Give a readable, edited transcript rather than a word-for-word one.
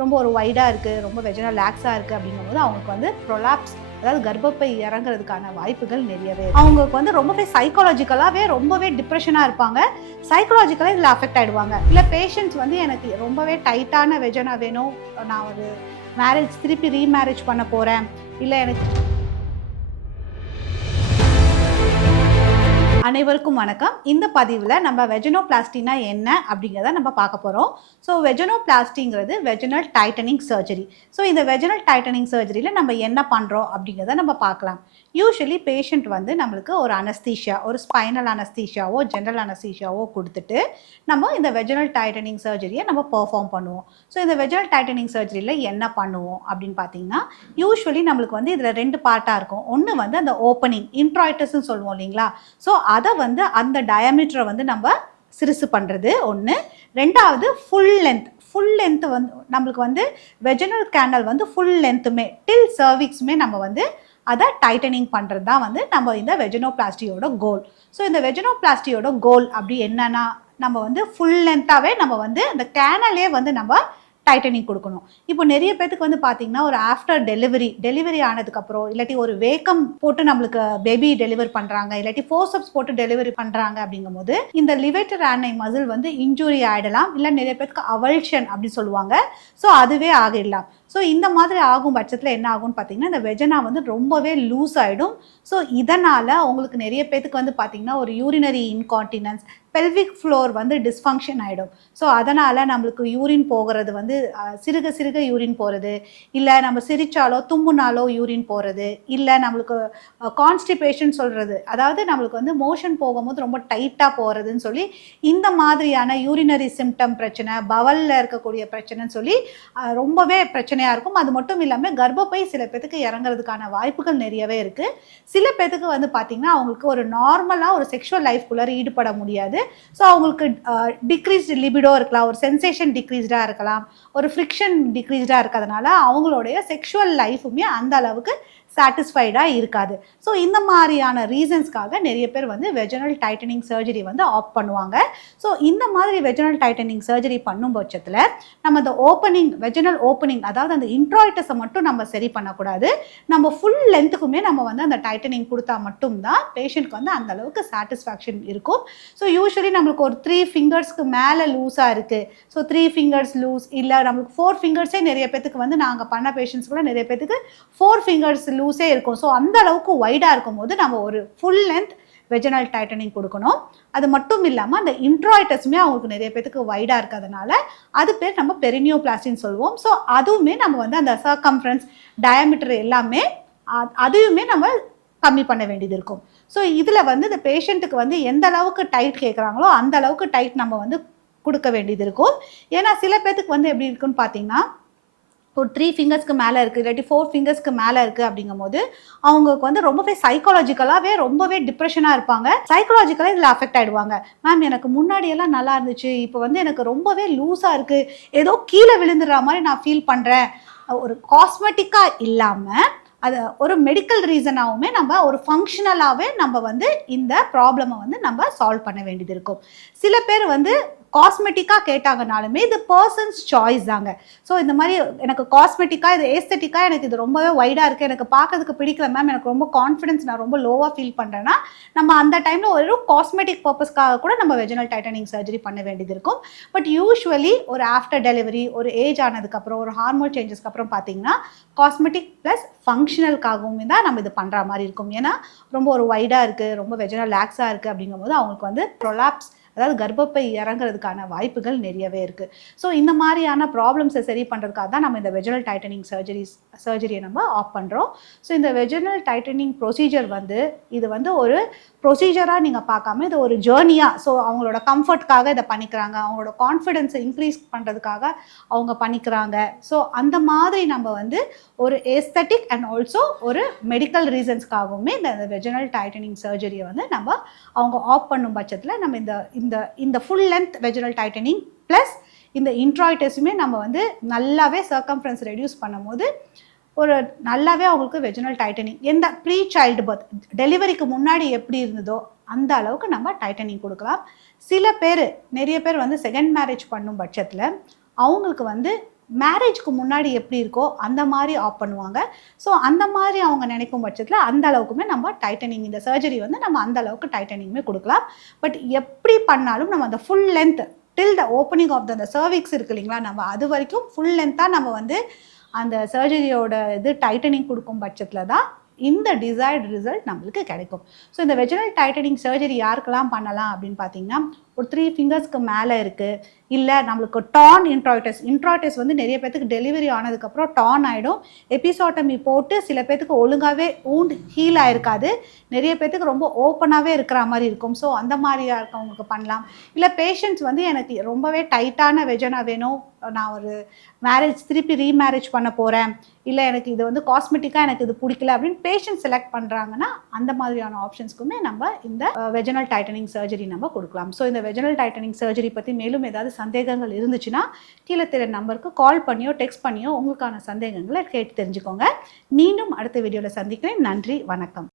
ரொம்ப ஒரு வைடாக இருக்குது, ரொம்ப வெஜினல் லாக்ஸாக இருக்குது அப்படிங்கும்போது அவங்களுக்கு வந்து ப்ரொலாப்ஸ், அதாவது கர்ப்பப்பை இறங்குறதுக்கான வாய்ப்புகள் நிறையவே இருக்குது. அவங்களுக்கு வந்து ரொம்பவே சைக்காலஜிக்கலாகவே ரொம்பவே டிப்ரெஷனாக இருப்பாங்க, சைக்காலஜிக்கலாக இதில் அஃபெக்ட் ஆகிடுவாங்க. இல்லை பேஷண்ட்ஸ் வந்து எனக்கு ரொம்பவே டைட்டான வெஜனா வேணும், நான் ஒரு மேரேஜ் திருப்பி ரீமேரேஜ் பண்ண போகிறேன், இல்லை எனக்கு. அனைவருக்கும் வணக்கம். இந்த பதிவில் நம்ம வெஜினோபிளாஸ்டினா என்ன அப்படிங்கிறத நம்ம பார்க்க போகிறோம். ஸோ வெஜினோபிளாஸ்டிங்கிறது வெஜினல் டைட்டனிங் சர்ஜரி. ஸோ இந்த வெஜினல் டைட்டனிங் சர்ஜரியில் நம்ம என்ன பண்ணுறோம் அப்படிங்கிறத நம்ம பார்க்கலாம். யூஸ்வலி பேஷண்ட் வந்து நம்மளுக்கு ஒரு அனஸ்தீஷியா, ஒரு ஸ்பைனல் அனஸ்தீஷியாவோ ஜென்ரல் அனஸ்தீஷியாவோ கொடுத்துட்டு நம்ம இந்த வெஜினல் டைட்டனிங் சர்ஜரியை நம்ம பெர்ஃபார்ம் பண்ணுவோம். ஸோ இந்த வெஜினல் டைட்டனிங் சர்ஜரியில் என்ன பண்ணுவோம் அப்படின்னு பார்த்தீங்கன்னா, யூஸ்வலி நம்மளுக்கு வந்து இதில் 2 பார்ட்டாக இருக்கும். ஒன்று வந்து அந்த ஓப்பனிங் இன்ட்ராய்டஸ்ன்னு சொல்லுவோம் இல்லைங்களா. ஸோ அதை வந்து அந்த டயாமீட்டரை வந்து நம்ம சிறுசு பண்ணுறது ஒன்று. ரெண்டாவது ஃபுல் லென்த் வந்து நம்மளுக்கு வந்து வெஜினல் கேனல் வந்து ஃபுல் லென்த்துமே டில் சர்விக்ஸுமே நம்ம வந்து அதை டைட்டனிங் பண்ணுறது தான் வந்து நம்ம இந்த வெஜினோபிளாஸ்டியோட கோல். ஸோ இந்த வெஜினோபிளாஸ்டியோட கோல் அப்படி என்னன்னா, நம்ம வந்து ஃபுல் லென்த்தாகவே நம்ம வந்து அந்த கேனலே வந்து நம்ம டைட்டனிங் கொடுக்கணும். இப்போ நிறைய பேத்துக்கு வந்து பார்த்தீங்கன்னா, ஒரு ஆஃப்டர் டெலிவரி ஆனதுக்கப்புறம் இல்லாட்டி ஒரு வேக்கம் போட்டு நம்மளுக்கு பேபி டெலிவரி பண்ணுறாங்க, இல்லாட்டி ஃபோர்சப்ஸ் போட்டு டெலிவரி பண்ணுறாங்க அப்படிங்கும்போது இந்த லிவேட்டர் ஆனை மசில் வந்து இன்ஜுரி ஆகிடலாம், இல்லை நிறைய பேருக்கு அவல்ஷன் அப்படி சொல்லுவாங்க. ஸோ அதுவே ஆகிடலாம். ஸோ இந்த மாதிரி ஆகும் பட்சத்தில் என்ன ஆகும்னு பார்த்தீங்கன்னா, இந்த வெஜனா வந்து ரொம்பவே லூஸ் ஆகிடும். ஸோ இதனால் உங்களுக்கு நிறைய பேத்துக்கு வந்து பார்த்தீங்கன்னா, ஒரு யூரினரி இன்கான்டினன்ஸ், பெல்விக் ஃப்ளோர் வந்து டிஸ்ஃபங்க்ஷன் ஆகிடும். ஸோ அதனால் நம்மளுக்கு யூரின் போகிறது வந்து சிறுக சிறுக யூரின் போகிறது, இல்லை நம்ம சிரித்தாலோ தும்முனாலோ யூரின் போகிறது, இல்லை நம்மளுக்கு கான்ஸ்டிபேஷன் சொல்கிறது, அதாவது நம்மளுக்கு வந்து மோஷன் போகும்போது ரொம்ப டைட்டாக போகிறதுன்னு சொல்லி இந்த மாதிரியான யூரினரி சிம்டம் பிரச்சனை, பவலில் இருக்கக்கூடிய பிரச்சனைன்னு சொல்லி ரொம்பவே பிரச்சனையாக இருக்கும். அது மட்டும் இல்லாமல் கர்ப்பப்பை சில பேத்துக்கு இறங்குறதுக்கான வாய்ப்புகள் நிறையவே இருக்குது. சில பேத்துக்கு வந்து பார்த்திங்கன்னா, அவங்களுக்கு ஒரு நார்மலாக ஒரு செக்ஷுவல் லைஃப்குள்ளே ஈடுபட முடியாது. ஸோ அவங்களுக்கு டிக்ரீஸ்டு லிபிடோ இருக்கலாம், ஒரு சென்சேஷன் டிக்ரீஸ்டாக இருக்கலாம், ஒரு ஃப்ரிக்ஷன் டிக்ரீஸ்டாக இருக்கிறதுனால அவங்களுடைய செக்ஷுவல் லைஃபுமே அந்த அளவுக்கு சாட்டிஸ்ஃபைடாக இருக்காது. ஸோ இந்த மாதிரியான ரீசன்ஸ்க்காக நிறைய பேர் வந்து வெஜினல் டைட்டனிங் சர்ஜரி வந்து ஆப்ட் பண்ணுவாங்க. ஸோ இந்த மாதிரி வெஜினல் டைட்டனிங் சர்ஜரி பண்ணும் பட்சத்தில் நம்ம அந்த வெஜினல் ஓப்பனிங், அதாவது அந்த இன்ட்ராய்டஸை மட்டும் நம்ம சரி பண்ணக்கூடாது, நம்ம ஃபுல் லென்த்துக்குமே நம்ம வந்து அந்த டைட்டனிங் கொடுத்தா மட்டும்தான் பேஷண்ட்க்கு வந்து அந்த அளவுக்கு சாட்டிஸ்ஃபேக்ஷன் இருக்கும். ஸோ யூஸ்வலி நம்மளுக்கு ஒரு 3 ஃபிங்கர்ஸ்க்கு மேலே லூஸாக இருக்குது, ஸோ 3 ஃபிங்கர்ஸ் லூஸ், இல்லை நம்மளுக்கு 4 ஃபிங்கர்ஸே நிறைய பேத்துக்கு வந்து நாங்கள் பண்ண பேஷண்ட்ஸ் கூட நிறைய பேத்துக்கு 4 ஃபிங்கர்ஸ் லூஸே இருக்கும். ஸோ அந்த அளவுக்கு வைடாக இருக்கும்போது நம்ம ஒரு ஃபுல் லென்த் வெஜினல் டைட்டனிங் கொடுக்கணும். அது மட்டும் இல்லாமல் அந்த இன்ட்ராய்டஸுமே அவங்களுக்கு நிறைய பேத்துக்கு வைடாக இருக்கிறதுனால அது பேர் நம்ம பெரினியோபிளாஸ்டின்னு சொல்லுவோம். ஸோ அதுவுமே நம்ம வந்து அந்த சர்கம்ஃபரன்ஸ் டயாமீட்டர் எல்லாமே அதையுமே நம்ம கம்மி பண்ண வேண்டியது இருக்கும். ஸோ இதில் வந்து இந்த பேஷண்ட்டுக்கு வந்து எந்த அளவுக்கு டைட் கேட்குறாங்களோ அந்த அளவுக்கு டைட் நம்ம வந்து கொடுக்க வேண்டியது இருக்கும். ஏன்னா சில பேத்துக்கு வந்து எப்படி இருக்குன்னு பார்த்தீங்கன்னா, ஒரு 3 ஃபிங்கர்ஸ்க்கு மேலே இருக்குது, இல்லாட்டி 4 ஃபிங்கர்ஸ்க்கு மேலே இருக்குது அப்படிங்கும்போது அவங்களுக்கு வந்து ரொம்பவே சைக்காலஜிக்கலாகவே ரொம்பவே டிப்ரெஷனாக இருப்பாங்க, சைக்காலஜிக்கலாக இதில் அஃபெக்ட் ஆகிடுவாங்க. மேம் எனக்கு முன்னாடியெல்லாம் நல்லா இருந்துச்சு, இப்போ வந்து எனக்கு ரொம்பவே லூஸாக இருக்குது, ஏதோ கீழே விழுந்துடுற மாதிரி நான் ஃபீல் பண்ணுறேன். ஒரு காஸ்மெட்டிக்காக இல்லாமல் அது ஒரு மெடிக்கல் ரீசனாகவுமே நம்ம ஒரு ஃபங்க்ஷனலாகவே நம்ம வந்து இந்த ப்ராப்ளமை வந்து நம்ம சால்வ் பண்ண வேண்டியது இருக்கும். சில பேர் வந்து காஸ்மெட்டிக்காக கேட்டாங்கனாலுமே இது பர்சன்ஸ் சாய்ஸ் தாங்க. ஸோ இந்த மாதிரி எனக்கு காஸ்மெட்டிக்காக, இது ஏஸ்தட்டிக்காக எனக்கு இது ரொம்பவே வைடாக இருக்குது, எனக்கு பார்க்கறதுக்கு பிடிக்கல மேம், எனக்கு ரொம்ப கான்ஃபிடன்ஸ், நான் ரொம்ப லோவாக ஃபீல் பண்ணுறேன்னா நம்ம அந்த டைமில் ஒரு காஸ்மெட்டிக் பர்பஸ்க்காக கூட நம்ம வெஜினல் டைட்டனிங் சர்ஜரி பண்ண வேண்டியது இருக்கும். பட் யூஸ்வலி ஒரு ஆஃப்டர் டெலிவரி, ஒரு ஏஜ் ஆனதுக்கப்புறம், ஒரு ஹார்மோன் சேஞ்சஸ்க்கு அப்புறம் பார்த்தீங்கன்னா காஸ்மெட்டிக் ப்ளஸ் ஃபங்க்ஷனலுக்காகவுமே தான் நம்ம இது பண்ணுற மாதிரி இருக்கும். ஏன்னா ரொம்ப ஒரு வைடாக இருக்குது, ரொம்ப வெஜினல் லாக்ஸாக இருக்குது அப்படிங்கும்போது அவங்களுக்கு வந்து ப்ரொலாப்ஸ், அதாவது கர்ப்பப்பை இறங்குறதுக்கான வாய்ப்புகள் நிறையவே இருக்குது. ஸோ இந்த மாதிரியான ப்ராப்ளம்ஸை சரி பண்ணுறதுக்காக தான் நம்ம இந்த வெஜினல் டைட்டனிங் சர்ஜரியை நம்ம ஆப் பண்ணுறோம். ஸோ இந்த வெஜினல் டைட்டனிங் ப்ரொசீஜர் வந்து இது வந்து ஒரு ப்ரொசீஜராக நீங்கள் பார்க்காம இது ஒரு ஜேர்னியாக, ஸோ அவங்களோட கம்ஃபர்ட்காக இதை பண்ணிக்கிறாங்க, அவங்களோட கான்ஃபிடென்ஸை இன்க்ரீஸ் பண்ணுறதுக்காக அவங்க பண்ணிக்கிறாங்க. ஸோ அந்த மாதிரி நம்ம வந்து ஒரு ஏஸ்தட்டிக் அண்ட் ஆல்சோ ஒரு மெடிக்கல் ரீசன்ஸ்க்காகவுமே இந்த வெஜினல் டைட்டனிங் சர்ஜரியை வந்து நம்ம அவங்க ஆப் பண்ணும் பட்சத்தில் நம்ம இந்த full length vaginal tightening plus இந்த இன்ட்ராய்டஸுமே நம்ம வந்து நல்லாவே சர்கம்ஃபரன்ஸ் ரெடியூஸ் பண்ணும்போது ஒரு நல்லாவே அவங்களுக்கு வெஜினல் டைட்டனிங் எந்த ப்ரீ சைல்டு பர்த் டெலிவரிக்கு முன்னாடி எப்படி இருந்ததோ அந்த அளவுக்கு நம்ம டைட்டனிங் கொடுக்கலாம். நிறைய பேர் வந்து செகண்ட் மேரேஜ் பண்ணும் பட்சத்தில் அவங்களுக்கு வந்து மேரேஜ்க்கு முன்னாடி எப்படி இருக்கோ அந்த மாதிரி ஆப் பண்ணுவாங்க. ஸோ அந்த மாதிரி அவங்க நினைக்கும் பட்சத்தில் அந்த அளவுக்குமே நம்ம டைட்டனிங் இந்த சர்ஜரி வந்து நம்ம அந்த அளவுக்கு டைட்டனிங்குமே கொடுக்கலாம். பட் எப்படி பண்ணாலும் நம்ம அந்த full length till the opening of அந்த சர்விக்ஸ் இருக்கு இல்லைங்களா, நம்ம அது வரைக்கும் ஃபுல் லென்த்தாக நம்ம வந்து அந்த சர்ஜரியோட இது டைட்டனிங் கொடுக்கும் பட்சத்தில் தான் இந்த டிசைர்டு ரிசல்ட் நம்மளுக்கு கிடைக்கும். ஸோ இந்த வெஜினல் டைட்டனிங் சர்ஜரி யாருக்கெல்லாம் பண்ணலாம் அப்படின்னு பார்த்தீங்கன்னா, ஒரு 3 ஃபிங்கர்ஸ்க்கு மேலே இருக்குது, இல்லை நம்மளுக்கு டான் இன்ட்ராய்டஸ் வந்து நிறைய பேத்துக்கு டெலிவரி ஆனதுக்கப்புறம் டான் ஆகிடும். எபிசோட்டமி போட்டு சில பேத்துக்கு ஒழுங்காகவே ஊண்ட் ஹீல் ஆகிருக்காது, நிறைய பேத்துக்கு ரொம்ப ஓப்பனாகவே இருக்கிற மாதிரி இருக்கும். ஸோ அந்த மாதிரியாக இருக்கவங்களுக்கு பண்ணலாம். இல்லை பேஷண்ட்ஸ் வந்து எனக்கு ரொம்பவே டைட்டான வெஜனா வேணும், நான் ஒரு திருப்பி ரீமேரேஜ் பண்ண போகிறேன், இல்லை எனக்கு இது வந்து காஸ்மெட்டிக்காக எனக்கு இது பிடிக்கல அப்படின்னு பேஷண்ட் செலக்ட் பண்ணுறாங்கன்னா அந்த மாதிரியான ஆப்ஷன்ஸ்க்குமே நம்ம இந்த வெஜினல் டைட்டனிங் சர்ஜரி நம்ம கொடுக்கலாம். ஸோ இந்த வெஜினல் டைட்டனிங் சர்ஜரி பற்றி மேலும் ஏதாவது சந்தேகங்கள் இருந்துச்சுன்னா கீழே தெரிய நம்பருக்கு கால் பண்ணியோ டெக்ஸ்ட் பண்ணியோ உங்களுக்கான சந்தேகங்களை கேட்டு தெரிஞ்சுக்கோங்க. மீண்டும் அடுத்த வீடியோவில் சந்திக்கிறேன். நன்றி, வணக்கம்.